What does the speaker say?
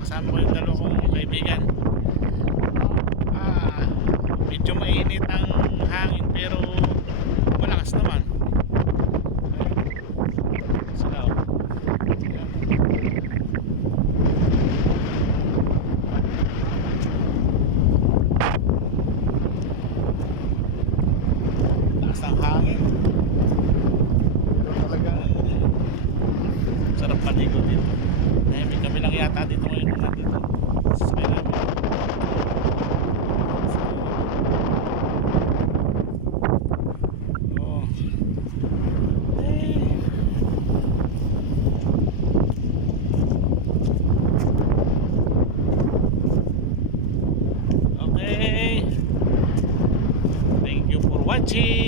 Kasama ko yung dalawa kong kaibigan. Medyo mainit ang hangin pero malakas naman. Sila oh. Lakas ang hangin. Pero talagang sarap paligo dito. May kami lang yata dito ngayon nandito. Sasakay namin. Oh. Hey. Okay. Thank you for watching.